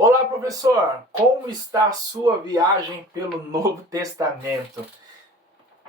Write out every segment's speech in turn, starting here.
Olá, professor! Como está a sua viagem pelo Novo Testamento?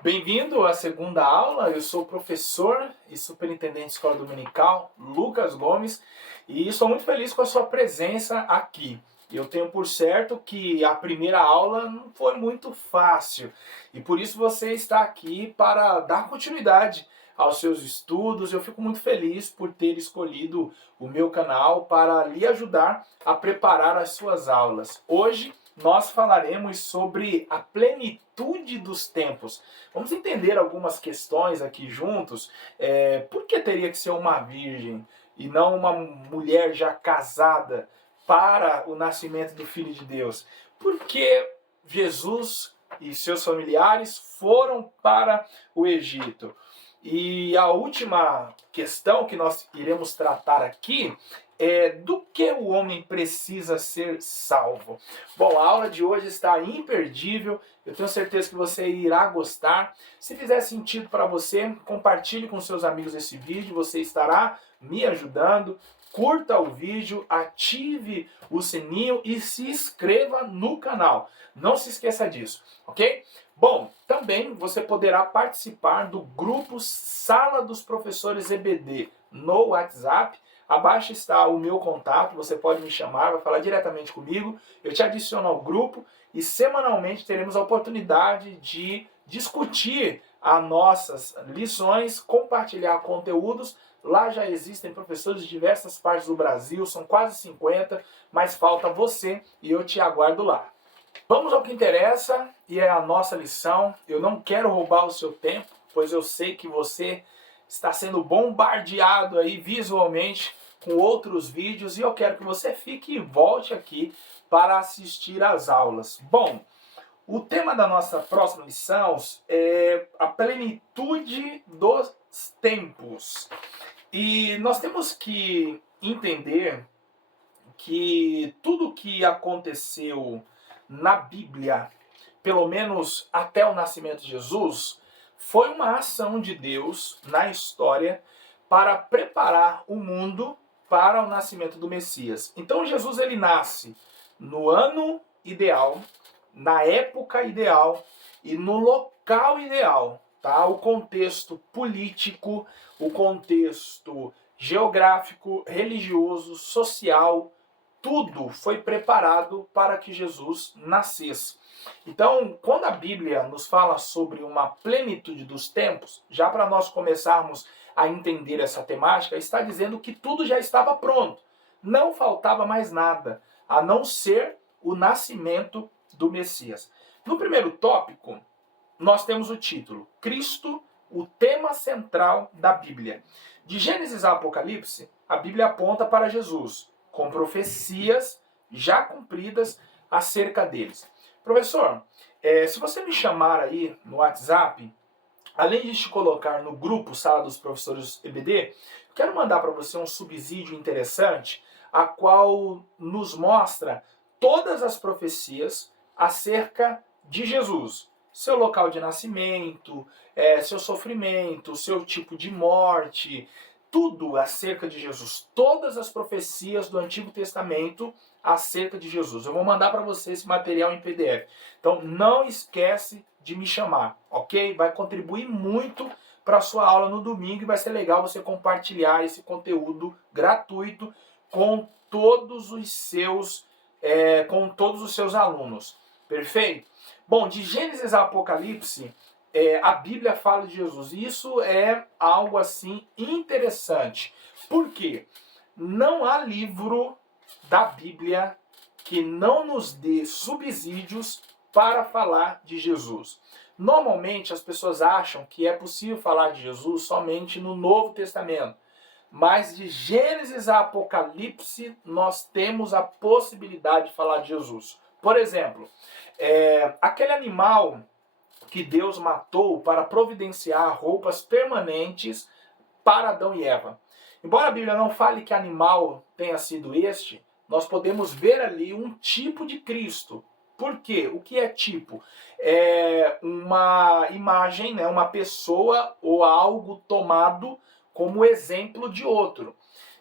Bem-vindo à segunda aula. Eu sou o professor e superintendente de escola dominical, Lucas Gomes, e estou muito feliz com a sua presença aqui. Eu tenho por certo que a primeira aula não foi muito fácil e por isso você está aqui para dar continuidade aos seus estudos. Eu fico muito feliz por ter escolhido o meu canal para lhe ajudar a preparar as suas aulas. Hoje nós falaremos sobre a plenitude dos tempos. Vamos entender algumas questões aqui juntos. Por que teria que ser uma virgem e não uma mulher já casada para o nascimento do Filho de Deus? Por que Jesus e seus familiares foram para o Egito? E a última questão que nós iremos tratar aqui é do que o homem precisa ser salvo. Bom, a aula de hoje está imperdível, eu tenho certeza que você irá gostar. Se fizer sentido para você, compartilhe com seus amigos esse vídeo, você estará me ajudando. Curta o vídeo, ative o sininho e se inscreva no canal. Não se esqueça disso, ok? Bom, também você poderá participar do grupo Sala dos Professores EBD no WhatsApp. Abaixo está o meu contato, você pode me chamar, vai falar diretamente comigo, eu te adiciono ao grupo e semanalmente teremos a oportunidade de discutir as nossas lições, compartilhar conteúdos. Lá já existem professores de diversas partes do Brasil, são quase 50, mas falta você e eu te aguardo lá. Vamos ao que interessa, e é a nossa lição. Eu não quero roubar o seu tempo, pois eu sei que você está sendo bombardeado aí visualmente com outros vídeos e eu quero que você fique e volte aqui para assistir às aulas. Bom, o tema da nossa próxima lição é a plenitude dos tempos. E nós temos que entender que tudo que aconteceu na Bíblia, pelo menos até o nascimento de Jesus, foi uma ação de Deus na história para preparar o mundo para o nascimento do Messias. Então Jesus ele nasce no ano ideal, na época ideal e no local ideal, tá? O contexto político, o contexto geográfico, religioso, social, tudo foi preparado para que Jesus nascesse. Então, quando a Bíblia nos fala sobre uma plenitude dos tempos, já para nós começarmos a entender essa temática, está dizendo que tudo já estava pronto. Não faltava mais nada, a não ser o nascimento do Messias. No primeiro tópico, nós temos o título, Cristo, o tema central da Bíblia. De Gênesis a Apocalipse, a Bíblia aponta para Jesus, com profecias já cumpridas acerca deles. Professor, se você me chamar aí no WhatsApp, além de te colocar no grupo Sala dos Professores EBD, eu quero mandar para você um subsídio interessante, a qual nos mostra todas as profecias acerca de Jesus. Seu local de nascimento, seu sofrimento, seu tipo de morte, tudo acerca de Jesus, todas as profecias do Antigo Testamento acerca de Jesus. Eu vou mandar para você esse material em PDF. Então não esquece de me chamar, ok? Vai contribuir muito para a sua aula no domingo e vai ser legal você compartilhar esse conteúdo gratuito com todos os seus alunos. Perfeito? Bom, de Gênesis a Apocalipse, a Bíblia fala de Jesus. Isso é algo assim interessante. Por quê? Não há livro da Bíblia que não nos dê subsídios para falar de Jesus. Normalmente as pessoas acham que é possível falar de Jesus somente no Novo Testamento. Mas de Gênesis a Apocalipse nós temos a possibilidade de falar de Jesus. Por exemplo, aquele animal que Deus matou para providenciar roupas permanentes para Adão e Eva. Embora a Bíblia não fale que animal tenha sido este, nós podemos ver ali um tipo de Cristo. Por quê? O que é tipo? É uma imagem, né, uma pessoa ou algo tomado como exemplo de outro.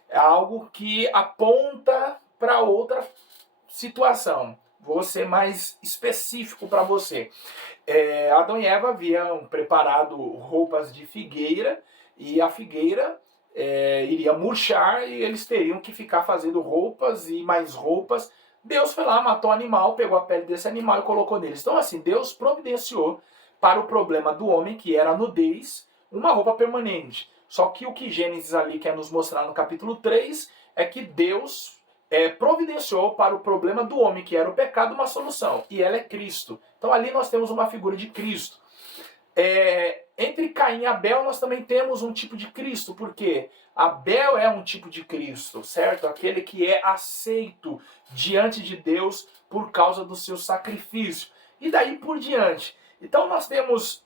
É algo que aponta para outra situação. Vou ser mais específico para você. Adão e Eva haviam preparado roupas de figueira e a figueira iria murchar e eles teriam que ficar fazendo roupas e mais roupas. Deus foi lá, matou um animal, pegou a pele desse animal e colocou neles. Então assim, Deus providenciou para o problema do homem, que era a nudez, uma roupa permanente. Só que o que Gênesis ali quer nos mostrar no capítulo 3 é que Deus providenciou para o problema do homem, que era o pecado, uma solução. E ela é Cristo. Então ali nós temos uma figura de Cristo. Entre Caim e Abel nós também temos um tipo de Cristo, porque Abel é um tipo de Cristo, certo? Aquele que é aceito diante de Deus por causa do seu sacrifício. E daí por diante. Então nós temos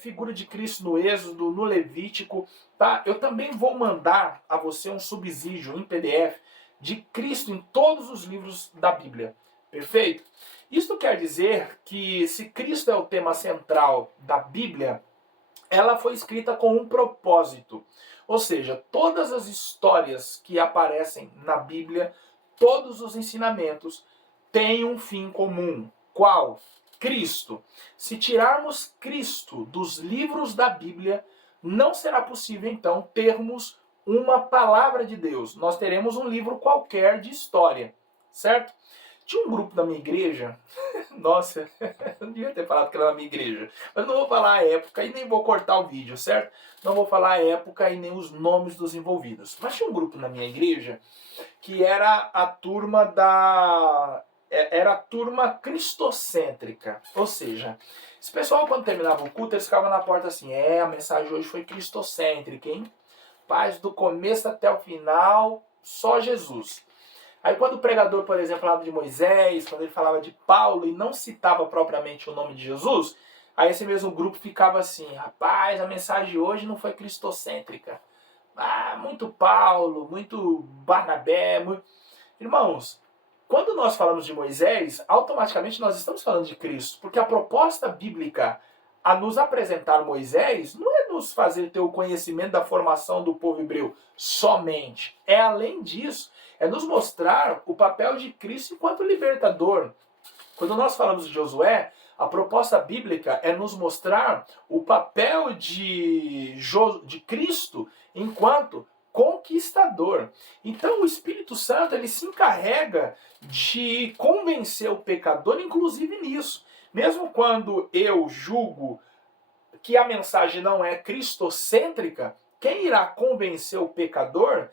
figura de Cristo no Êxodo, no Levítico. Tá? Eu também vou mandar a você um subsídio em PDF de Cristo em todos os livros da Bíblia. Perfeito? Isto quer dizer que se Cristo é o tema central da Bíblia, ela foi escrita com um propósito. Ou seja, todas as histórias que aparecem na Bíblia, todos os ensinamentos, têm um fim comum. Qual? Cristo. Se tirarmos Cristo dos livros da Bíblia, não será possível então termos uma palavra de Deus. Nós teremos um livro qualquer de história, certo? Tinha um grupo da minha igreja, nossa, eu não devia ter falado que era da minha igreja, mas não vou falar a época e nem vou cortar o vídeo, certo? Não vou falar a época e nem os nomes dos envolvidos. Mas tinha um grupo na minha igreja que era a turma era a turma cristocêntrica. Ou seja, esse pessoal quando terminava o culto, eles ficavam na porta assim, a mensagem hoje foi cristocêntrica, hein? Paz do começo até o final, só Jesus. Aí quando o pregador, por exemplo, falava de Moisés, quando ele falava de Paulo e não citava propriamente o nome de Jesus, aí esse mesmo grupo ficava assim, rapaz, a mensagem de hoje não foi cristocêntrica. Muito Paulo, muito Barnabé, muito... Irmãos, quando nós falamos de Moisés, automaticamente nós estamos falando de Cristo, porque a proposta bíblica a nos apresentar Moisés não é nos fazer ter o conhecimento da formação do povo hebreu somente. É além disso, é nos mostrar o papel de Cristo enquanto libertador. Quando nós falamos de Josué, a proposta bíblica é nos mostrar o papel de Cristo enquanto conquistador. Então o Espírito Santo ele se encarrega de convencer o pecador, inclusive nisso. Mesmo quando eu julgo que a mensagem não é cristocêntrica, quem irá convencer o pecador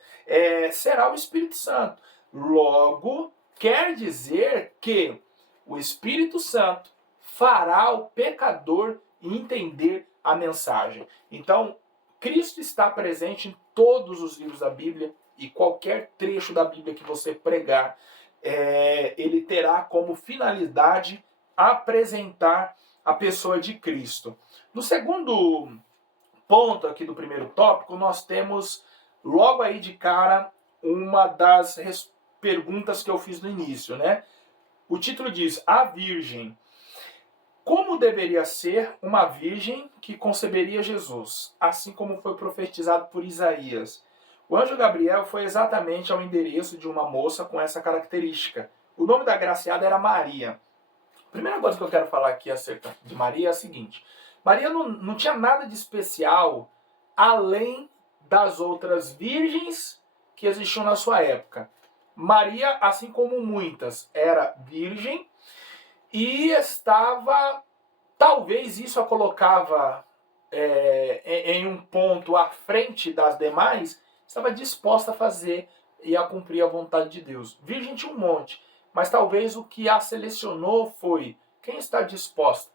será o Espírito Santo. Logo, quer dizer que o Espírito Santo fará o pecador entender a mensagem. Então, Cristo está presente em todos os livros da Bíblia e qualquer trecho da Bíblia que você pregar, ele terá como finalidade apresentar a pessoa de Cristo. No segundo ponto aqui do primeiro tópico, nós temos logo aí de cara uma das perguntas que eu fiz no início, né? O título diz, a Virgem. Como deveria ser uma virgem que conceberia Jesus, assim como foi profetizado por Isaías? O anjo Gabriel foi exatamente ao endereço de uma moça com essa característica. O nome da agraciada era Maria. A primeira coisa que eu quero falar aqui acerca de Maria é a seguinte. Maria não tinha nada de especial além das outras virgens que existiam na sua época. Maria, assim como muitas, era virgem e estava, talvez isso a colocava em um ponto à frente das demais, estava disposta a fazer e a cumprir a vontade de Deus. Virgem tinha um monte, mas talvez o que a selecionou foi quem está disposta.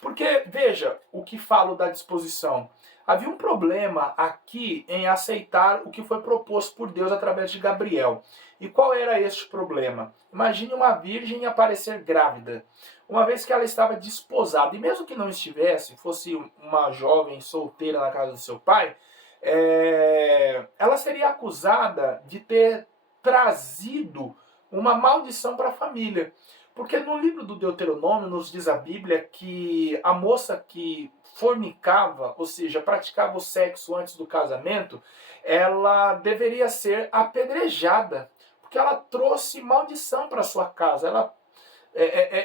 Porque, veja, o que falo da disposição. Havia um problema aqui em aceitar o que foi proposto por Deus através de Gabriel. E qual era este problema? Imagine uma virgem aparecer grávida, uma vez que ela estava desposada. E mesmo que não estivesse, fosse uma jovem solteira na casa do seu pai, ela seria acusada de ter trazido uma maldição para a família. Porque no livro do Deuteronômio nos diz a Bíblia que a moça que fornicava, ou seja, praticava o sexo antes do casamento, ela deveria ser apedrejada. porque ela trouxe maldição para sua casa, ela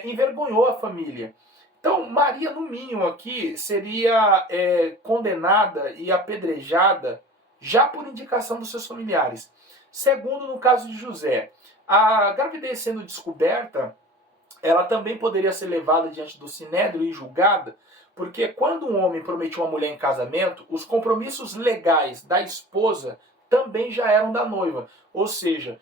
envergonhou a família. Então, Maria, no mínimo aqui, seria condenada e apedrejada já por indicação dos seus familiares. Segundo, no caso de José, a gravidez sendo descoberta, ela também poderia ser levada diante do sinédrio e julgada, porque quando um homem prometia uma mulher em casamento, os compromissos legais da esposa também já eram da noiva. Ou seja,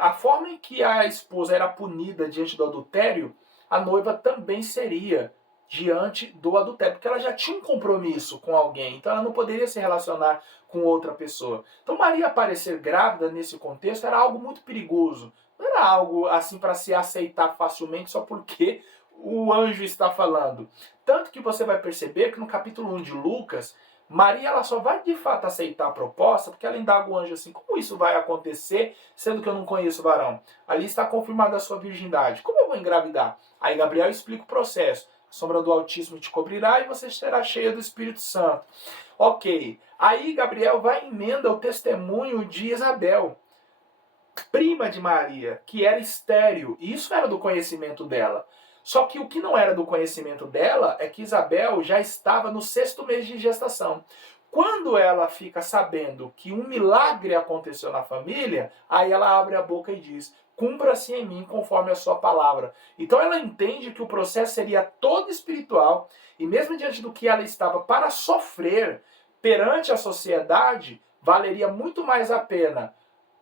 a forma em que a esposa era punida diante do adultério, a noiva também seria diante do adultério, porque ela já tinha um compromisso com alguém, então ela não poderia se relacionar com outra pessoa. Então Maria aparecer grávida nesse contexto era algo muito perigoso. Não era algo assim para se aceitar facilmente só porque o anjo está falando. Tanto que você vai perceber que no capítulo 1 de Lucas, Maria ela só vai de fato aceitar a proposta porque ela indaga o anjo assim: como isso vai acontecer sendo que eu não conheço o varão? Ali está confirmada a sua virgindade. Como eu vou engravidar? Aí Gabriel explica o processo. A sombra do Altíssimo te cobrirá e você será cheia do Espírito Santo. Ok. Aí Gabriel vai e emenda o testemunho de Isabel, prima de Maria, que era estéril. E isso era do conhecimento dela. Só que o que não era do conhecimento dela é que Isabel já estava no 6º mês de gestação. Quando ela fica sabendo que um milagre aconteceu na família, aí ela abre a boca e diz: cumpra-se em mim conforme a sua palavra. Então ela entende que o processo seria todo espiritual, e mesmo diante do que ela estava para sofrer perante a sociedade, valeria muito mais a pena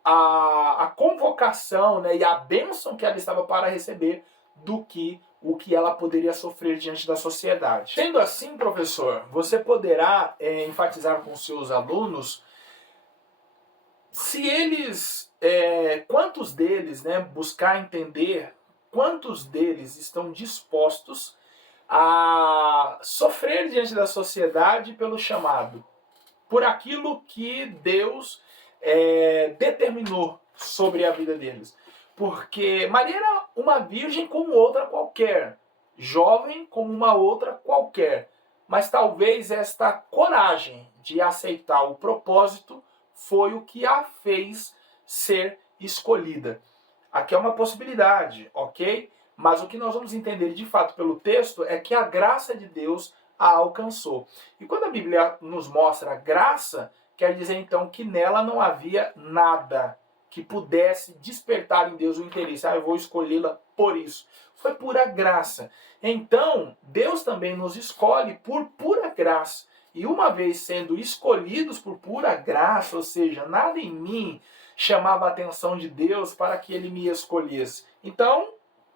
a convocação, né, e a bênção que ela estava para receber do que o que ela poderia sofrer diante da sociedade. Sendo assim, professor, você poderá enfatizar com seus alunos se eles, quantos deles, né, buscar entender quantos deles estão dispostos a sofrer diante da sociedade pelo chamado, por aquilo que Deus determinou sobre a vida deles. Porque Maria era uma virgem como outra qualquer, jovem como uma outra qualquer, mas talvez esta coragem de aceitar o propósito foi o que a fez ser escolhida. Aqui é uma possibilidade, ok? Mas o que nós vamos entender de fato pelo texto é que a graça de Deus a alcançou. E quando a Bíblia nos mostra a graça, quer dizer então que nela não havia nada que pudesse despertar em Deus o interesse. Eu vou escolhê-la por isso. Foi pura graça. Então, Deus também nos escolhe por pura graça. E uma vez sendo escolhidos por pura graça, ou seja, nada em mim chamava a atenção de Deus para que Ele me escolhesse. Então,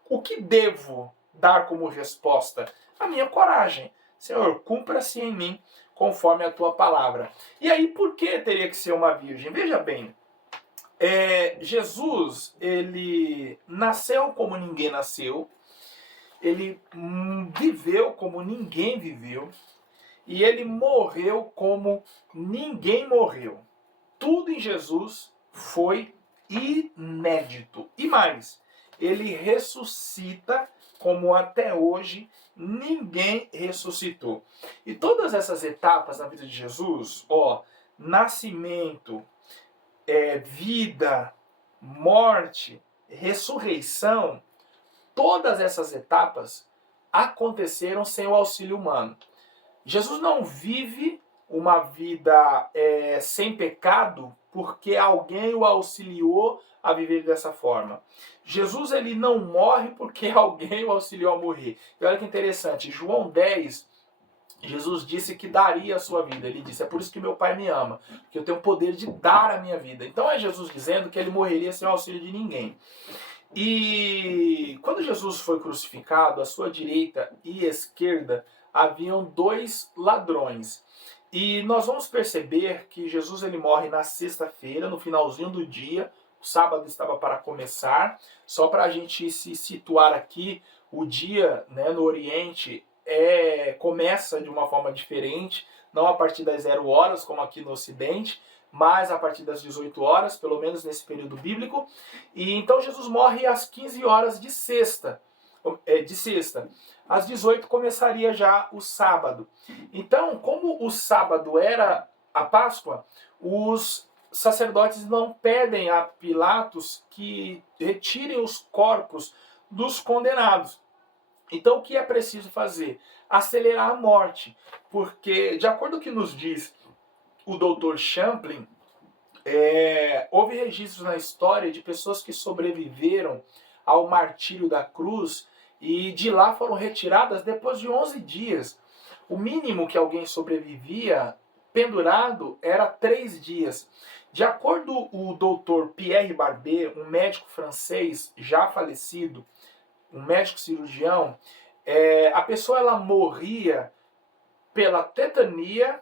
o que devo dar como resposta? A minha coragem. Senhor, cumpra-se em mim conforme a tua palavra. E aí, por que teria que ser uma virgem? Veja bem, Jesus, ele nasceu como ninguém nasceu, ele viveu como ninguém viveu, e ele morreu como ninguém morreu. Tudo em Jesus foi inédito. E mais, ele ressuscita como até hoje ninguém ressuscitou. E todas essas etapas na vida de Jesus, nascimento, vida, morte, ressurreição, todas essas etapas aconteceram sem o auxílio humano. Jesus não vive uma vida sem pecado porque alguém o auxiliou a viver dessa forma. Jesus ele não morre porque alguém o auxiliou a morrer. E olha que interessante, João 10, Jesus disse que daria a sua vida. Ele disse: é por isso que meu Pai me ama, porque eu tenho o poder de dar a minha vida. Então é Jesus dizendo que ele morreria sem o auxílio de ninguém. E quando Jesus foi crucificado, à sua direita e esquerda haviam 2 ladrões. E nós vamos perceber que Jesus ele morre na sexta-feira, no finalzinho do dia. O sábado estava para começar. Só para a gente se situar aqui, o dia, né, no Oriente começa de uma forma diferente, não a partir das 0 horas, como aqui no Ocidente, mas a partir das 18 horas, pelo menos nesse período bíblico. E então Jesus morre às 15 horas de sexta. Às 18 começaria já o sábado. Então, como o sábado era a Páscoa, os sacerdotes não pedem a Pilatos que retirem os corpos dos condenados. Então o que é preciso fazer? Acelerar a morte, porque de acordo com o que nos diz o Dr. Champlin, houve registros na história de pessoas que sobreviveram ao martírio da cruz e de lá foram retiradas depois de 11 dias. O mínimo que alguém sobrevivia pendurado era 3 dias. De acordo com o Dr. Pierre Barbet, um médico francês já falecido, um médico cirurgião, a pessoa ela morria pela tetania,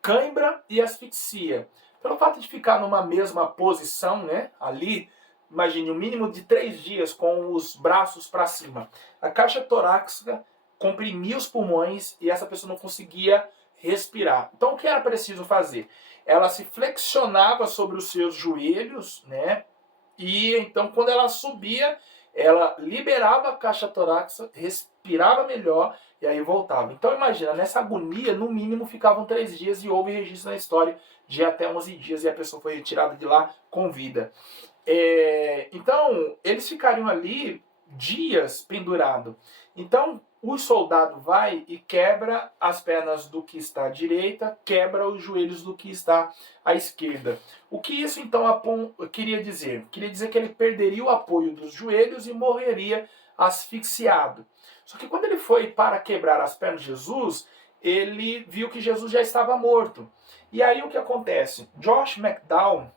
cãibra e asfixia. Pelo fato de ficar numa mesma posição, né, ali, imagine, um mínimo de 3 dias com os braços para cima. A caixa torácica comprimia os pulmões e essa pessoa não conseguia respirar. Então o que era preciso fazer? Ela se flexionava sobre os seus joelhos, né? E então quando ela subia, ela liberava a caixa torácica, respirava melhor e aí voltava. Então imagina, nessa agonia, no mínimo ficavam 3 dias e houve registro na história de até 11 dias e a pessoa foi retirada de lá com vida. Então eles ficariam ali dias pendurados. Então o soldado vai e quebra as pernas do que está à direita, quebra os joelhos do que está à esquerda. O que isso então queria dizer? Queria dizer que ele perderia o apoio dos joelhos e morreria asfixiado. Só que quando ele foi para quebrar as pernas de Jesus, ele viu que Jesus já estava morto. E aí o que acontece? Josh McDowell,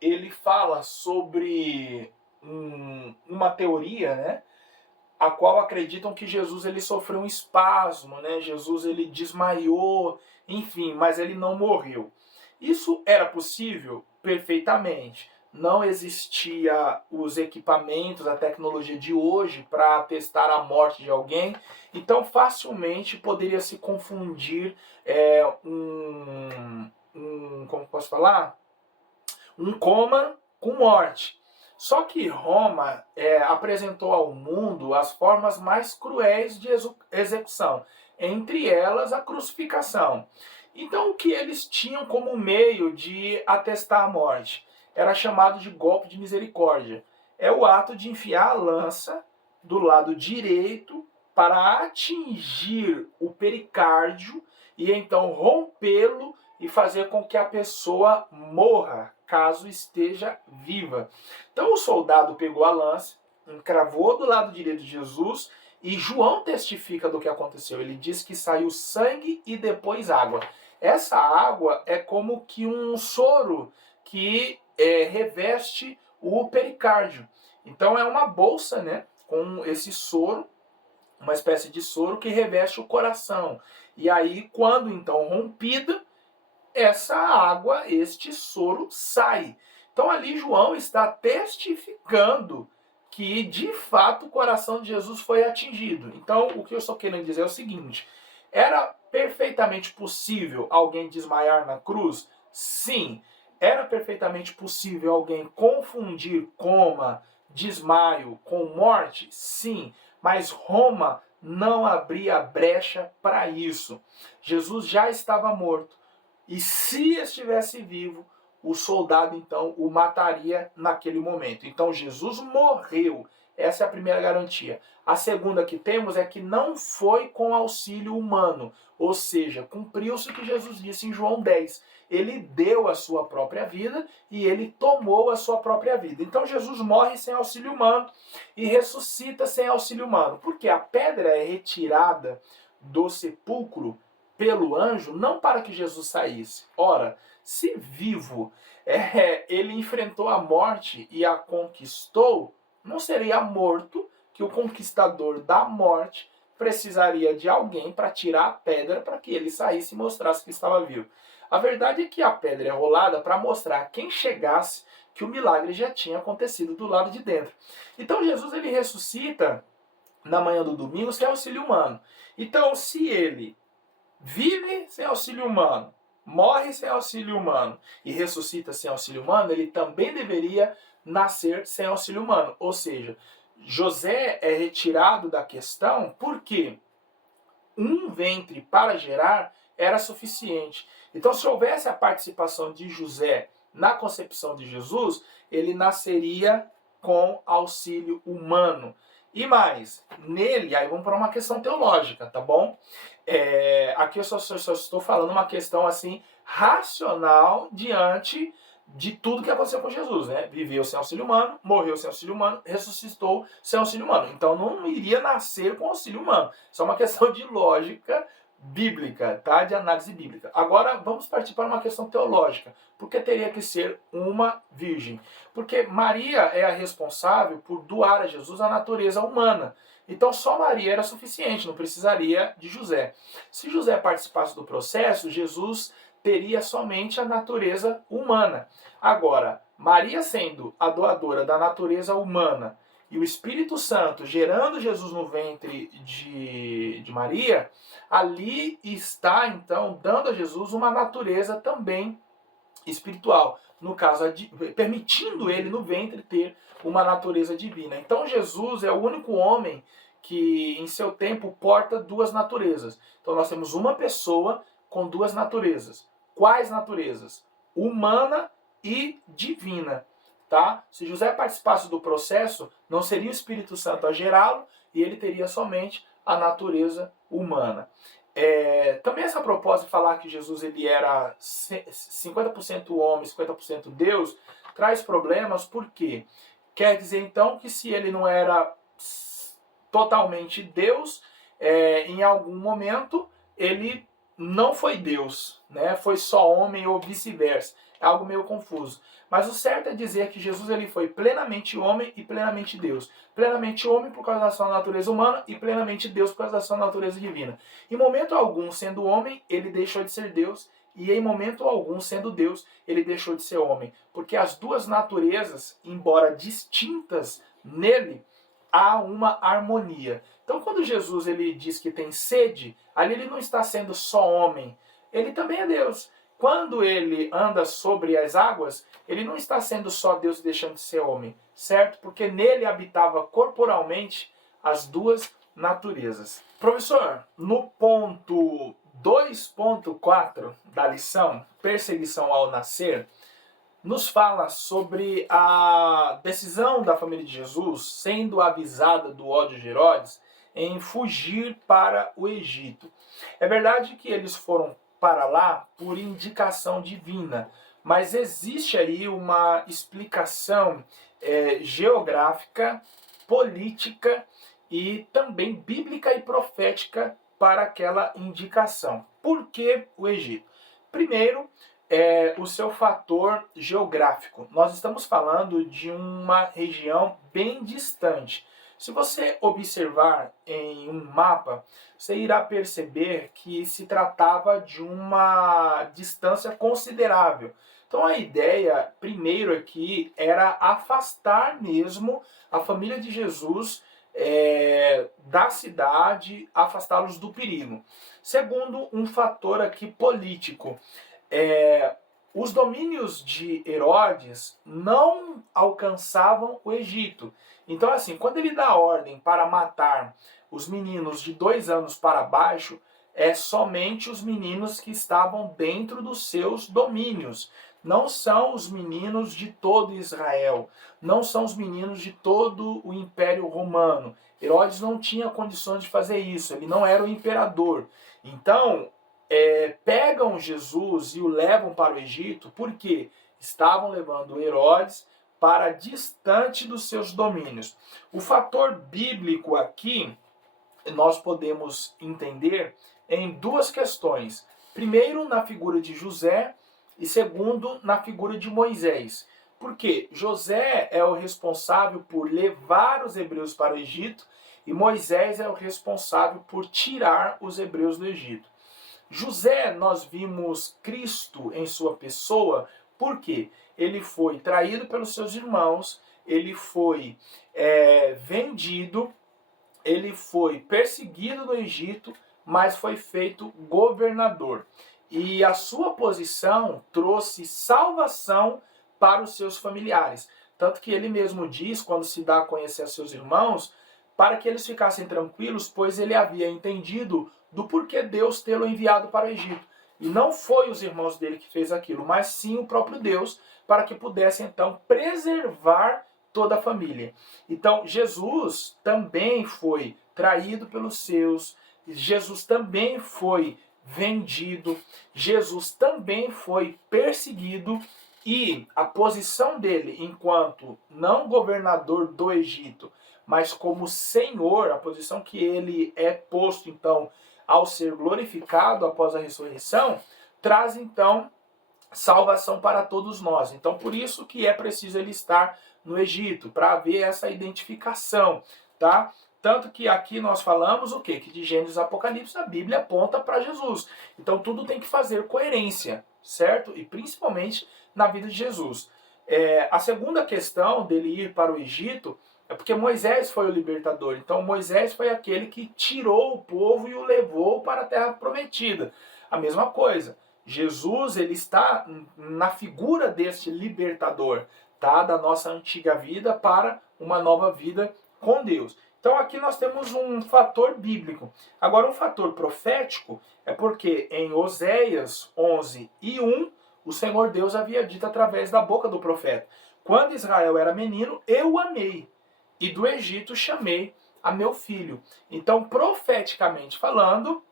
ele fala sobre uma teoria, né? A qual acreditam que Jesus ele sofreu um espasmo, né? Jesus ele desmaiou, enfim, mas ele não morreu. Isso era possível? Perfeitamente. Não existia os equipamentos, a tecnologia de hoje para testar a morte de alguém, então facilmente poderia se confundir como posso falar? Um coma com morte. Só que Roma apresentou ao mundo as formas mais cruéis de execução, entre elas a crucificação. Então o que eles tinham como meio de atestar a morte? Era chamado de golpe de misericórdia. É o ato de enfiar a lança do lado direito para atingir o pericárdio e então rompê-lo e fazer com que a pessoa morra, caso esteja viva. Então o soldado pegou a lança, encravou do lado direito de Jesus e João testifica do que aconteceu. Ele diz que saiu sangue e depois água. Essa água é como que um soro que reveste o pericárdio. Então é uma bolsa, né, com esse soro, uma espécie de soro que reveste o coração. E aí, quando então rompida, essa água, este soro sai. Então ali João está testificando que de fato o coração de Jesus foi atingido. Então o que eu estou querendo dizer é o seguinte: era perfeitamente possível alguém desmaiar na cruz? Sim. Era perfeitamente possível alguém confundir coma, desmaio com morte? Sim. Mas Roma não abria brecha para isso. Jesus já estava morto. E se estivesse vivo, o soldado então o mataria naquele momento. Então Jesus morreu. Essa é a primeira garantia. A segunda que temos é que não foi com auxílio humano. Ou seja, cumpriu-se o que Jesus disse em João 10. Ele deu a sua própria vida e ele tomou a sua própria vida. Então Jesus morre sem auxílio humano e ressuscita sem auxílio humano. Porque a pedra é retirada do sepulcro pelo anjo, não para que Jesus saísse. Ora, se vivo ele enfrentou a morte e a conquistou, não seria morto que o conquistador da morte precisaria de alguém para tirar a pedra para que ele saísse e mostrasse que estava vivo. A verdade é que a pedra é rolada para mostrar a quem chegasse que o milagre já tinha acontecido do lado de dentro. Então Jesus ele ressuscita na manhã do domingo sem auxílio humano. Então se ele vive sem auxílio humano, morre sem auxílio humano e ressuscita sem auxílio humano, ele também deveria nascer sem auxílio humano. Ou seja, José é retirado da questão porque um ventre para gerar era suficiente. Então, se houvesse a participação de José na concepção de Jesus, ele nasceria com auxílio humano. E mais, nele, aí vamos para uma questão teológica, tá bom? Aqui eu só estou falando uma questão assim racional diante de tudo que aconteceu com Jesus, né? Viveu sem auxílio humano, morreu sem auxílio humano, ressuscitou sem auxílio humano. Então não iria nascer com auxílio humano. Isso é uma questão de lógica bíblica, tá? De análise bíblica. Agora vamos partir para uma questão teológica. Por que teria que ser uma virgem? Porque Maria é a responsável por doar a Jesus a natureza humana. Então só Maria era suficiente, não precisaria de José. Se José participasse do processo, Jesus teria somente a natureza humana. Agora, Maria sendo a doadora da natureza humana e o Espírito Santo gerando Jesus no ventre de Maria, ali está então dando a Jesus uma natureza também espiritual. No caso, permitindo ele no ventre ter uma natureza divina. Então Jesus é o único homem que em seu tempo porta duas naturezas. Então nós temos uma pessoa com duas naturezas. Quais naturezas? Humana e divina. Tá? Se José participasse do processo, não seria o Espírito Santo a gerá-lo e ele teria somente a natureza humana. Também essa proposta de falar que Jesus ele era 50% homem, 50% Deus, traz problemas, porque quer dizer então que se ele não era totalmente Deus, em algum momento ele não foi Deus, né? Foi só homem ou vice-versa. É algo meio confuso. Mas o certo é dizer que Jesus ele foi plenamente homem e plenamente Deus. Plenamente homem por causa da sua natureza humana e plenamente Deus por causa da sua natureza divina. Em momento algum, sendo homem, ele deixou de ser Deus. E em momento algum, sendo Deus, ele deixou de ser homem. Porque as duas naturezas, embora distintas nele, há uma harmonia. Então quando Jesus ele diz que tem sede, ali ele não está sendo só homem, ele também é Deus. Quando ele anda sobre as águas, ele não está sendo só Deus deixando de ser homem, certo? Porque nele habitava corporalmente as duas naturezas. Professor, no ponto 2.4 da lição, perseguição ao nascer, nos fala sobre a decisão da família de Jesus, sendo avisada do ódio de Herodes, em fugir para o Egito. É verdade que eles foram para lá por indicação divina, mas existe aí uma explicação geográfica, política e também bíblica e profética para aquela indicação. Por que o Egito? Primeiro, o seu fator geográfico. Nós estamos falando de uma região bem distante. Se você observar em um mapa, você irá perceber que se tratava de uma distância considerável. Então a ideia, primeiro aqui, era afastar mesmo a família de Jesus da cidade, afastá-los do perigo. Segundo, um fator aqui político. Os domínios de Herodes não alcançavam o Egito. Então, assim, quando ele dá ordem para matar os meninos de 2 anos para baixo, é somente os meninos que estavam dentro dos seus domínios. Não são os meninos de todo Israel. Não são os meninos de todo o Império Romano. Herodes não tinha condições de fazer isso. Ele não era o imperador. Então, pegam Jesus e o levam para o Egito porque estavam levando Herodes para distante dos seus domínios. O fator bíblico aqui nós podemos entender em duas questões. Primeiro, na figura de José e segundo, na figura de Moisés. Porque José é o responsável por levar os hebreus para o Egito e Moisés é o responsável por tirar os hebreus do Egito. José, nós vimos Cristo em sua pessoa, porque ele foi traído pelos seus irmãos, ele foi vendido, ele foi perseguido no Egito, mas foi feito governador. E a sua posição trouxe salvação para os seus familiares. Tanto que ele mesmo diz, quando se dá a conhecer a seus irmãos, para que eles ficassem tranquilos, pois ele havia entendido do porquê Deus tê-lo enviado para o Egito. E não foi os irmãos dele que fez aquilo, mas sim o próprio Deus, para que pudesse então preservar toda a família. Então Jesus também foi traído pelos seus, Jesus também foi vendido, Jesus também foi perseguido, e a posição dele enquanto não governador do Egito, mas como Senhor, a posição que ele é posto então ao ser glorificado após a ressurreição, traz então salvação para todos nós. Então por isso que é preciso ele estar no Egito, para haver essa identificação, tá? Tanto que aqui nós falamos o quê? Que de Gênesis a Apocalipse a Bíblia aponta para Jesus. Então tudo tem que fazer coerência, certo? E principalmente na vida de Jesus. A segunda questão dele ir para o Egito é porque Moisés foi o libertador. Então Moisés foi aquele que tirou o povo e o levou para a terra prometida. A mesma coisa. Jesus, ele está na figura deste libertador, tá? Da nossa antiga vida para uma nova vida com Deus. Então aqui nós temos um fator bíblico. Agora um fator profético é porque em Oséias 11:1, o Senhor Deus havia dito através da boca do profeta: quando Israel era menino, eu o amei, e do Egito chamei a meu filho. Então, profeticamente falando,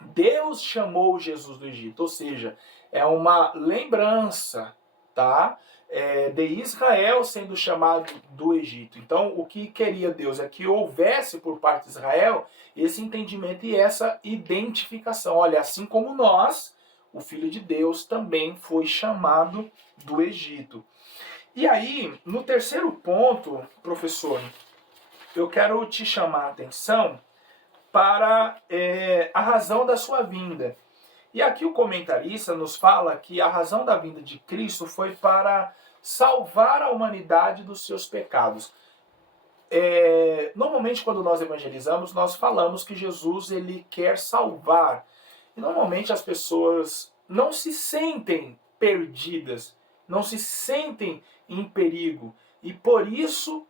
Deus chamou Jesus do Egito, ou seja, é uma lembrança, tá? De Israel sendo chamado do Egito. Então, o que queria Deus é que houvesse por parte de Israel esse entendimento e essa identificação. Olha, assim como nós, o Filho de Deus também foi chamado do Egito. E aí, no terceiro ponto, professor, eu quero te chamar a atenção para a razão da sua vinda. E aqui o comentarista nos fala que a razão da vinda de Cristo foi para salvar a humanidade dos seus pecados. Normalmente quando nós evangelizamos, nós falamos que Jesus ele quer salvar. E normalmente as pessoas não se sentem perdidas, não se sentem em perigo. E por isso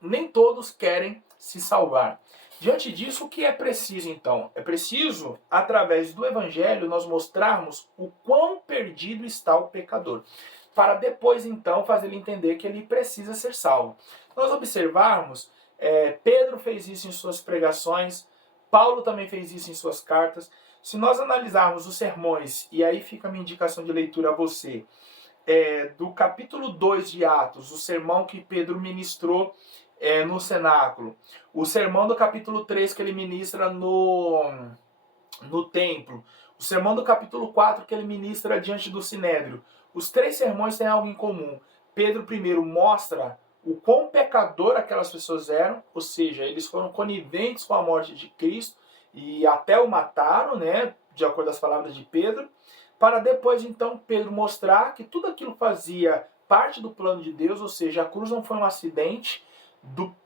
nem todos querem se salvar. Diante disso, o que é preciso então? É preciso, através do Evangelho, nós mostrarmos o quão perdido está o pecador, para depois então fazer ele entender que ele precisa ser salvo. Nós observarmos, Pedro fez isso em suas pregações, Paulo também fez isso em suas cartas. Se nós analisarmos os sermões, e aí fica a minha indicação de leitura a você, do capítulo 2 de Atos, o sermão que Pedro ministrou no cenáculo, o sermão do capítulo 3 que ele ministra no templo, o sermão do capítulo 4 que ele ministra diante do Sinédrio. Os três sermões têm algo em comum. Pedro primeiro mostra o quão pecador aquelas pessoas eram, ou seja, eles foram coniventes com a morte de Cristo e até o mataram, né, de acordo com as palavras de Pedro, para depois então Pedro mostrar que tudo aquilo fazia parte do plano de Deus, ou seja, a cruz não foi um acidente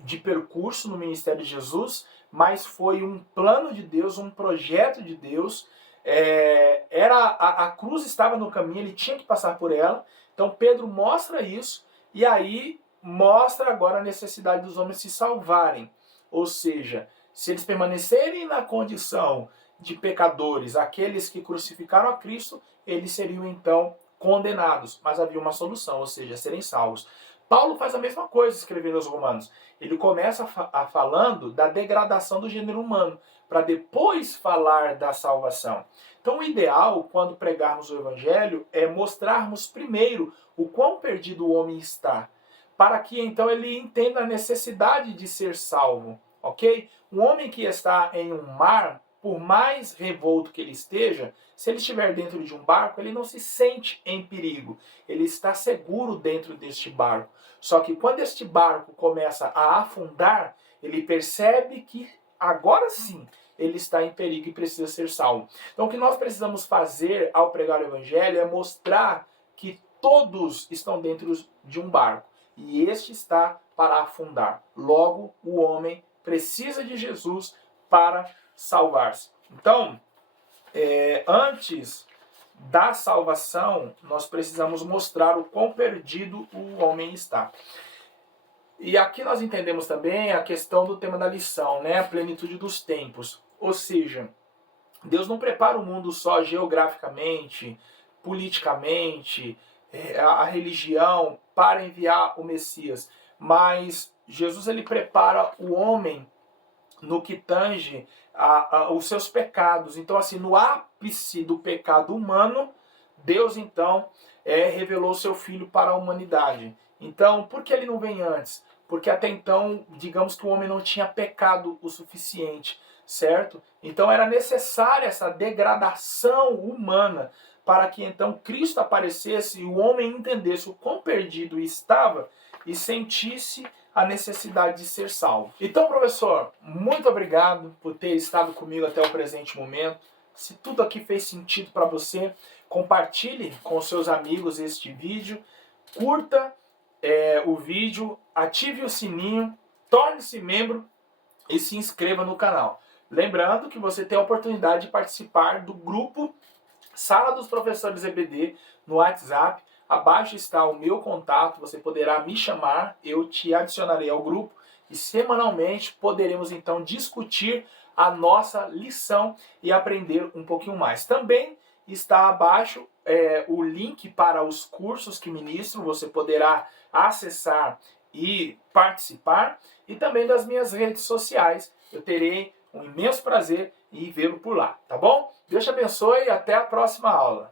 de percurso no ministério de Jesus, mas foi um plano de Deus, um projeto de Deus. A cruz estava no caminho, ele tinha que passar por ela. Então Pedro mostra isso e aí mostra agora a necessidade dos homens se salvarem. Ou seja, se eles permanecerem na condição de pecadores, aqueles que crucificaram a Cristo, eles seriam então condenados. Mas havia uma solução, ou seja, serem salvos. Paulo faz a mesma coisa escrevendo aos Romanos. Ele começa falando da degradação do gênero humano, para depois falar da salvação. Então o ideal, quando pregarmos o Evangelho, é mostrarmos primeiro o quão perdido o homem está, para que então ele entenda a necessidade de ser salvo, ok? Um homem que está em um mar, por mais revolto que ele esteja, se ele estiver dentro de um barco, ele não se sente em perigo. Ele está seguro dentro deste barco. Só que quando este barco começa a afundar, ele percebe que agora sim ele está em perigo e precisa ser salvo. Então o que nós precisamos fazer ao pregar o Evangelho é mostrar que todos estão dentro de um barco e este está para afundar. Logo, o homem precisa de Jesus para salvar-se. Então, antes da salvação, nós precisamos mostrar o quão perdido o homem está. E aqui nós entendemos também a questão do tema da lição, né? A plenitude dos tempos. Ou seja, Deus não prepara o mundo só geograficamente, politicamente, a religião para enviar o Messias, mas Jesus ele prepara o homem no que tange os seus pecados. Então, assim, no ápice do pecado humano, Deus, então, revelou o seu Filho para a humanidade. Então, por que ele não vem antes? Porque até então, digamos que o homem não tinha pecado o suficiente, certo? Então, era necessária essa degradação humana para que, então, Cristo aparecesse e o homem entendesse o quão perdido estava e sentisse a necessidade de ser salvo. Então, professor, muito obrigado por ter estado comigo até o presente momento. Se tudo aqui fez sentido para você, compartilhe com os seus amigos este vídeo, curta o vídeo, ative o sininho, torne-se membro e se inscreva no canal. Lembrando que você tem a oportunidade de participar do grupo Sala dos Professores EBD no WhatsApp. Abaixo está o meu contato, você poderá me chamar, eu te adicionarei ao grupo e semanalmente poderemos então discutir a nossa lição e aprender um pouquinho mais. Também está abaixo o link para os cursos que ministro, você poderá acessar e participar, e também das minhas redes sociais. Eu terei um imenso prazer em vê-lo por lá, tá bom? Deus te abençoe e até a próxima aula.